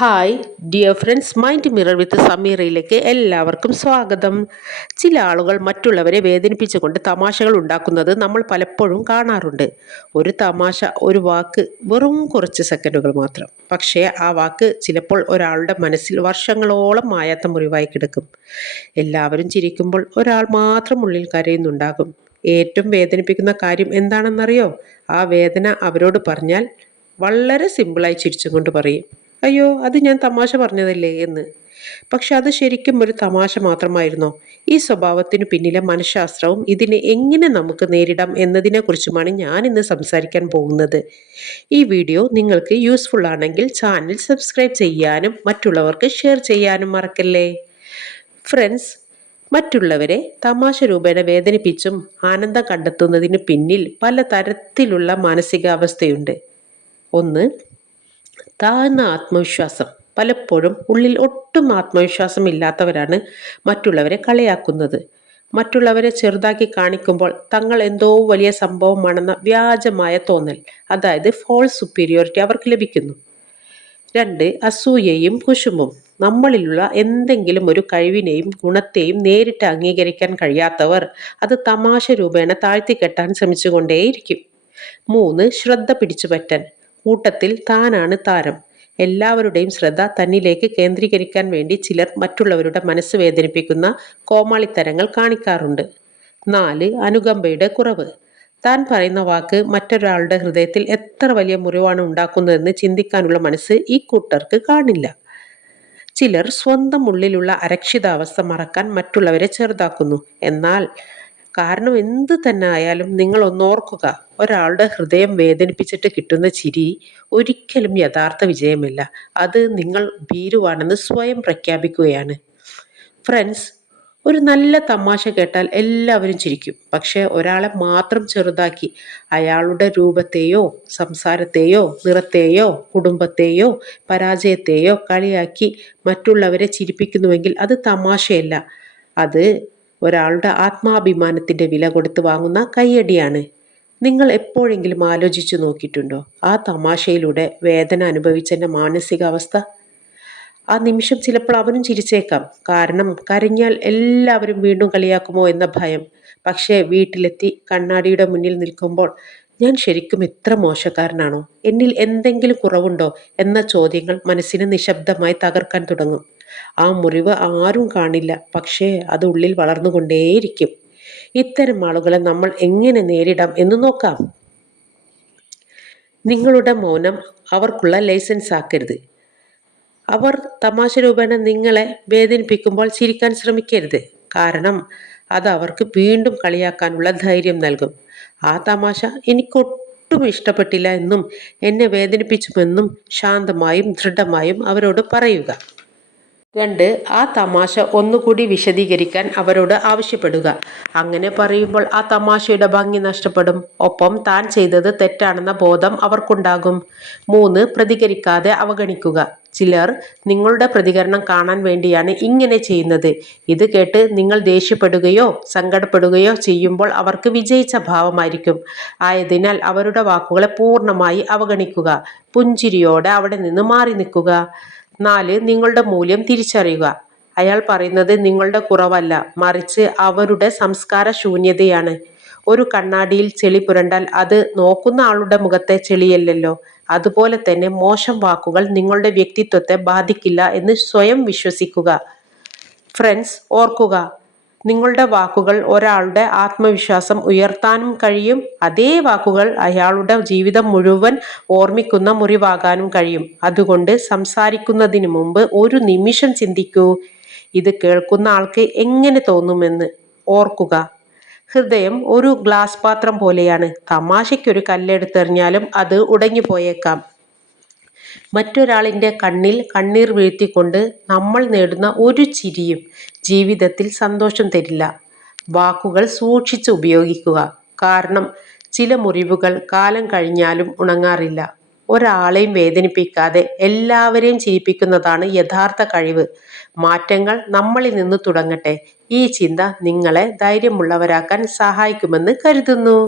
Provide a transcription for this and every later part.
Hi dear friends, mind mirror with സമീറയിലേക്ക് എല്ലാവർക്കും സ്വാഗതം. ചില ആളുകൾ മറ്റുള്ളവരെ വേദനിപ്പിച്ചുകൊണ്ട് തമാശകൾ ഉണ്ടാക്കുന്നത് നമ്മൾ പലപ്പോഴും കാണാറുണ്ട്. ഒരു തമാശ, ഒരു വാക്ക്, വെറും കുറച്ച് സെക്കൻഡുകൾ മാത്രം. പക്ഷേ ആ വാക്ക് ചിലപ്പോൾ ഒരാളുടെ മനസ്സിൽ വർഷങ്ങളോളം മായാത്ത മുറിവായി കിടക്കും. എല്ലാവരും ചിരിക്കുമ്പോൾ ഒരാൾ മാത്രം ഉള്ളിൽ കരയുന്നുണ്ടാകും. ഏറ്റവും വേദനിപ്പിക്കുന്ന കാര്യം എന്താണെന്നറിയോ? ആ വേദന അവരോട് പറഞ്ഞാൽ വളരെ സിമ്പിളായി ചിരിച്ചുകൊണ്ട് പറയും, അയ്യോ അത് ഞാൻ തമാശ പറഞ്ഞതല്ലേ എന്ന്. പക്ഷെ അത് ശരിക്കും ഒരു തമാശ മാത്രമായിരുന്നോ? ഈ സ്വഭാവത്തിനു പിന്നിലെ മനഃശാസ്ത്രവും ഇതിനെ എങ്ങനെ നമുക്ക് നേരിടാം എന്നതിനെ കുറിച്ചുമാണ് ഞാൻ ഇന്ന് സംസാരിക്കാൻ പോകുന്നത്. ഈ വീഡിയോ നിങ്ങൾക്ക് യൂസ്ഫുൾ ആണെങ്കിൽ ചാനൽ സബ്സ്ക്രൈബ് ചെയ്യാനും മറ്റുള്ളവർക്ക് ഷെയർ ചെയ്യാനും മറക്കല്ലേ. ഫ്രണ്ട്സ്, മറ്റുള്ളവരെ തമാശ രൂപേണ വേദനിപ്പിച്ചും ആനന്ദം കണ്ടെത്തുന്നതിന് പിന്നിൽ പല തരത്തിലുള്ള മാനസികാവസ്ഥയുണ്ട്. ഒന്ന്, താഴ്ന്ന ആത്മവിശ്വാസം. പലപ്പോഴും ഉള്ളിൽ ഒട്ടും ആത്മവിശ്വാസം ഇല്ലാത്തവരാണ് മറ്റുള്ളവരെ കളിയാക്കുന്നത്. മറ്റുള്ളവരെ ചെറുതാക്കി കാണിക്കുമ്പോൾ തങ്ങൾ എന്തോ വലിയ സംഭവമാണെന്ന വ്യാജമായ തോന്നൽ, അതായത് ഫോൾസ് സുപ്പീരിയോറിറ്റി അവർക്ക് ലഭിക്കുന്നു. രണ്ട്, അസൂയയും കുശുമ്പും. നമ്മളിലുള്ള എന്തെങ്കിലും ഒരു കഴിവിനെയും ഗുണത്തെയും നേരിട്ട് അംഗീകരിക്കാൻ കഴിയാത്തവർ അത് തമാശ രൂപേണ താഴ്ത്തിക്കെട്ടാൻ ശ്രമിച്ചുകൊണ്ടേയിരിക്കും. മൂന്ന്, ശ്രദ്ധ പിടിച്ചുപറ്റാൻ. കൂട്ടത്തിൽ താനാണ് താരം. എല്ലാവരുടെയും ശ്രദ്ധ തന്നിലേക്ക് കേന്ദ്രീകരിക്കാൻ വേണ്ടി ചിലർ മറ്റുള്ളവരുടെ മനസ്സ് വേദനിപ്പിക്കുന്ന കോമാളിത്തരങ്ങൾ കാണിക്കാറുണ്ട്. നാല്, അനുകമ്പയുടെ കുറവ്. താൻ പറയുന്ന വാക്ക് മറ്റൊരാളുടെ ഹൃദയത്തിൽ എത്ര വലിയ മുറിവാണ് ഉണ്ടാക്കുന്നതെന്ന് ചിന്തിക്കാനുള്ള മനസ്സ് ഈ കൂട്ടർക്ക് കാണില്ല. ചിലർ സ്വന്തം ഉള്ളിലുള്ള അരക്ഷിതാവസ്ഥ മറക്കാൻ മറ്റുള്ളവരെ ചെറുതാക്കുന്നു. എന്നാൽ കാരണം എന്ത് തന്നെ ആയാലും നിങ്ങൾ ഒന്നോർക്കുക, ഒരാളുടെ ഹൃദയം വേദനിപ്പിച്ചിട്ട് കിട്ടുന്ന ചിരി ഒരിക്കലും യഥാർത്ഥ വിജയമല്ല. അത് നിങ്ങൾ ഭീരുവാണെന്ന് സ്വയം പ്രഖ്യാപിക്കുകയാണ്. ഫ്രണ്ട്സ്, ഒരു നല്ല തമാശ കേട്ടാൽ എല്ലാവരും ചിരിക്കും. പക്ഷെ ഒരാളെ മാത്രം ചെറുതാക്കി അയാളുടെ രൂപത്തെയോ സംസാരത്തെയോ നിറത്തെയോ കുടുംബത്തെയോ പരാജയത്തെയോ കളിയാക്കി മറ്റുള്ളവരെ ചിരിപ്പിക്കുന്നുവെങ്കിൽ അത് തമാശയല്ല. അത് ഒരാളുടെ ആത്മാഭിമാനത്തിന്റെ വില കൊടുത്ത് വാങ്ങുന്ന കയ്യടിയാണ്. നിങ്ങൾ എപ്പോഴെങ്കിലും ആലോചിച്ചു നോക്കിയിട്ടുണ്ടോ ആ തമാശയിലൂടെ വേദന അനുഭവിച്ചെന്ന മാനസികാവസ്ഥ? ആ നിമിഷം ചിലപ്പോൾ അവനും ചിരിച്ചേക്കാം, കാരണം കരഞ്ഞാൽ എല്ലാവരും വീണ്ടും കളിയാക്കുമോ എന്ന ഭയം. പക്ഷേ വീട്ടിലെത്തി കണ്ണാടിയുടെ മുന്നിൽ നിൽക്കുമ്പോൾ ഞാൻ ശരിക്കും എത്ര മോശക്കാരനാണോ, എന്നിൽ എന്തെങ്കിലും കുറവുണ്ടോ എന്ന ചോദ്യങ്ങൾ മനസ്സിനെ നിശബ്ദമായി തകർക്കാൻ തുടങ്ങും. ആ മുറിവ് ആരും കാണില്ല, പക്ഷേ അത് ഉള്ളിൽ വളർന്നുകൊണ്ടേയിരിക്കും. ഇത്തരം ആളുകളെ നമ്മൾ എങ്ങനെ നേരിടാം എന്ന് നോക്കാം. നിങ്ങളുടെ മൗനം അവർക്കുള്ള ലൈസൻസ് ആക്കരുത്. അവർ തമാശ രൂപേണ നിങ്ങളെ വേദനിപ്പിക്കുമ്പോൾ ചിരിക്കാൻ ശ്രമിക്കരുത്, കാരണം അത് അവർക്ക് വീണ്ടും കളിയാക്കാനുള്ള ധൈര്യം നൽകും. ആ തമാശ എനിക്കൊട്ടും ഇഷ്ടപ്പെട്ടില്ല എന്നും എന്നെ വേദനിപ്പിച്ചുമെന്നും ശാന്തമായും ദൃഢമായും അവരോട് പറയുക. രണ്ട്, ആ തമാശ ഒന്നുകൂടി വിശദീകരിക്കാൻ അവരോട് ആവശ്യപ്പെടുക. അങ്ങനെ പറയുമ്പോൾ ആ തമാശയുടെ ഭംഗി നഷ്ടപ്പെടും, ഒപ്പം താൻ ചെയ്തത് തെറ്റാണെന്ന ബോധം അവർക്കുണ്ടാകും. മൂന്ന്, പ്രതികരിക്കാതെ അവഗണിക്കുക. ചിലർ നിങ്ങളുടെ പ്രതികരണം കാണാൻ വേണ്ടിയാണ് ഇങ്ങനെ ചെയ്യുന്നത്. ഇത് കേട്ട് നിങ്ങൾ ദേഷ്യപ്പെടുകയോ സങ്കടപ്പെടുകയോ ചെയ്യുമ്പോൾ അവർക്ക് വിജയിച്ച ഭാവമായിരിക്കും. ആയതിനാൽ അവരുടെ വാക്കുകളെ പൂർണ്ണമായി അവഗണിക്കുക. പുഞ്ചിരിയോടെ അവിടെ നിന്ന് മാറി നിൽക്കുക. നാല്, നിങ്ങളുടെ മൂല്യം തിരിച്ചറിയുക. അയാൾ പറയുന്നത് നിങ്ങളുടെ കുറവല്ല, മറിച്ച് അവരുടെ സംസ്കാര ശൂന്യതയാണ്. ഒരു കണ്ണാടിയിൽ ചെളി പുരണ്ടാൽ അത് നോക്കുന്ന ആളുടെ മുഖത്തെ ചെളിയല്ലല്ലോ. അതുപോലെ തന്നെ മോശം വാക്കുകൾ നിങ്ങളുടെ വ്യക്തിത്വത്തെ ബാധിക്കില്ല എന്ന് സ്വയം വിശ്വസിക്കുക. ഫ്രണ്ട്സ്, ഓർക്കുക, നിങ്ങളുടെ വാക്കുകൾ ഒരാളുടെ ആത്മവിശ്വാസം ഉയർത്താനും കഴിയും. അതേ വാക്കുകൾ അയാളുടെ ജീവിതം മുഴുവൻ ഓർമ്മിക്കുന്ന മുറിവാകാനും കഴിയും. അതുകൊണ്ട് സംസാരിക്കുന്നതിന് മുമ്പ് ഒരു നിമിഷം ചിന്തിക്കൂ, ഇത് കേൾക്കുന്ന ആൾക്ക് എങ്ങനെ തോന്നുമെന്ന്. ഓർക്കുക, ഹൃദയം ഒരു ഗ്ലാസ് പാത്രം പോലെയാണ്. തമാശയ്ക്കൊരു കല്ലെടുത്തെറിഞ്ഞാലും അത് ഉടഞ്ഞു പോയേക്കാം. മറ്റൊരാളിൻ്റെ കണ്ണിൽ കണ്ണീർ വീഴ്ത്തിക്കൊണ്ട് നമ്മൾ നേടുന്ന ഒരു ചിരിയും ജീവിതത്തിൽ സന്തോഷം തരില്ല. വാക്കുകൾ സൂക്ഷിച്ച് ഉപയോഗിക്കുക, കാരണം ചില മുറിവുകൾ കാലം കഴിഞ്ഞാലും ഉണങ്ങാറില്ല. ഒരാളെയും വേദനിപ്പിക്കാതെ എല്ലാവരെയും ചിരിപ്പിക്കുന്നതാണ് യഥാർത്ഥ കഴിവ്. മാറ്റങ്ങൾ നമ്മളിൽ നിന്ന് തുടങ്ങട്ടെ. ഈ ചിന്ത നിങ്ങളെ ധൈര്യമുള്ളവരാക്കാൻ സഹായിക്കുമെന്ന് കരുതുന്നു.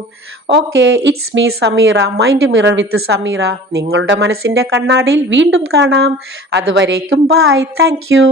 Okay, it's me Sameera, mind mirror വിത്ത് സമീറ. നിങ്ങളുടെ മനസ്സിന്റെ കണ്ണാടിയിൽ വീണ്ടും കാണാം. അതുവരേക്കും ബൈ. Thank you.